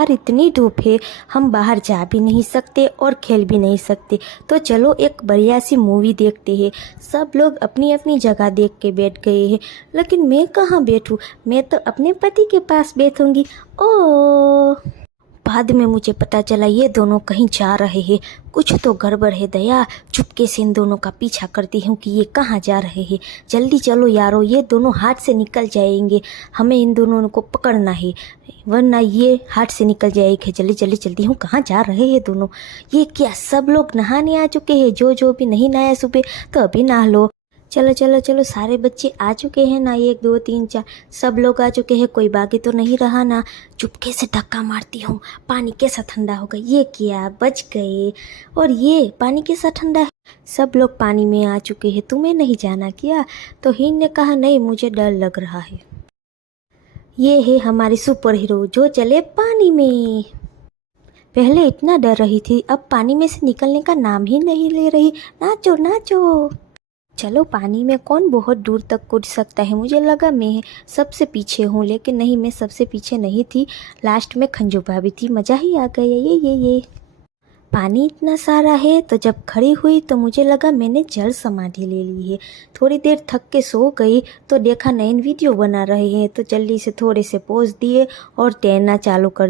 यार इतनी धूप है, हम बाहर जा भी नहीं सकते और खेल भी नहीं सकते। तो चलो एक बढ़िया सी मूवी देखते हैं। सब लोग अपनी अपनी जगह देख के बैठ गए हैं, लेकिन मैं कहाँ बैठूँ? मैं तो अपने पति के पास बैठूंगी। ओ, बाद में मुझे पता चला ये दोनों कहीं जा रहे हैं। कुछ तो गड़बड़ है। दया, चुपके से इन दोनों का पीछा करती हूँ कि ये कहाँ जा रहे हैं। जल्दी चलो यारो, ये दोनों हाथ से निकल जाएंगे। हमें इन दोनों को पकड़ना है, वरना ये हाथ से निकल जाएंगे। जल्दी जल्दी जल्दी हूँ, कहाँ जा रहे हैं दोनों? ये क्या सब लोग नहाने आ चुके हैं? जो भी नहीं नहाया सुबह तो अभी नहा लो। चलो चलो चलो, सारे बच्चे आ चुके हैं ना? 1 2 3 4 सब लोग आ चुके हैं। कोई बाकी तो नहीं रहा ना? चुपके से धक्का मारती हूँ। पानी कैसा ठंडा होगा? ये किया, बच गए। और ये पानी कैसा ठंडा है? सब लोग पानी में आ चुके हैं। तुम्हें नहीं जाना क्या? तो हिन ने कहा नहीं, मुझे डर लग रहा है। ये है हमारी सुपर हीरो जो चले पानी में। पहले इतना डर रही थी, अब पानी में से निकलने का नाम ही नहीं ले रही। नाचो नाचो। चलो, पानी में कौन बहुत दूर तक कूद सकता है? मुझे लगा मैं सबसे पीछे हूँ, लेकिन नहीं, मैं सबसे पीछे नहीं थी। लास्ट में खंजू भाभी थी। मज़ा ही आ गया। ये पानी इतना सारा है। तो जब खड़ी हुई तो मुझे लगा मैंने जल समाधि ले ली है। थोड़ी देर थक के सो गई तो देखा नयन वीडियो बना रहे हैं, तो जल्दी से थोड़े से पोज दिए और तैरना चालू कर